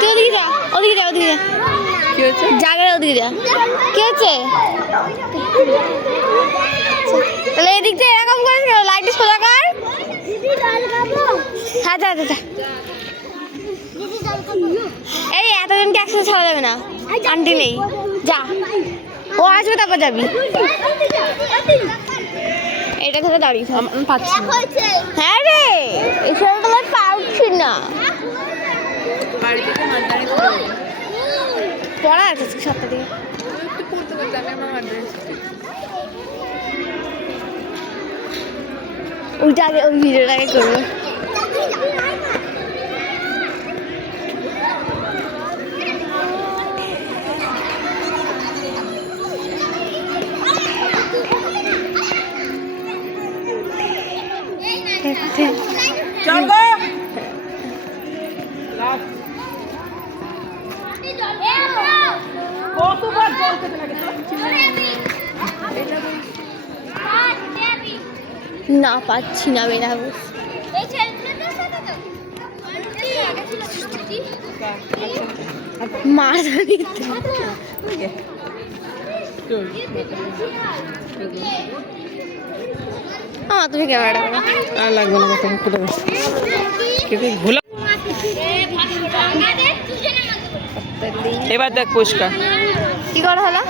তুই ওদিকে যা, ওদিকে যা, ওদিকে যা। কি হয়েছে? জায়গায় ওদিকে যা। কি হচ্ছে? তাহলে এদিক দিয়ে এরকম করিস কেন? লাইট সোজা কর। হ্যাঁ যা যা যা। এই এতজনকে একসাথে ছাড়া যাবে না, আন্টি নেই। যা, ও আসবে তারপর যাবি। এটা থেকে দাঁড়িয়ে থাক। আমি পাচ্ছি না। হ্যাঁ রে, এই সময়টা আমি পারছি না। বাড়ি থেকে মাদারি পড়া আছে আজকে 7টা থেকে। পড়তে পড়তে আমি আমার মাদারি ওইটা আগে, ওই ভিডিওটা আগে করবো। চল গো। কতবার জল খেতে লাগে না পাচ্ছি না বেরাবো। মার দিতে তুমি ক্যামেরাটা করো। আর লাগবে না কত কোথাও কিন্তু ভুলা। এবার দেখ পরিষ্কার কি করা হলো?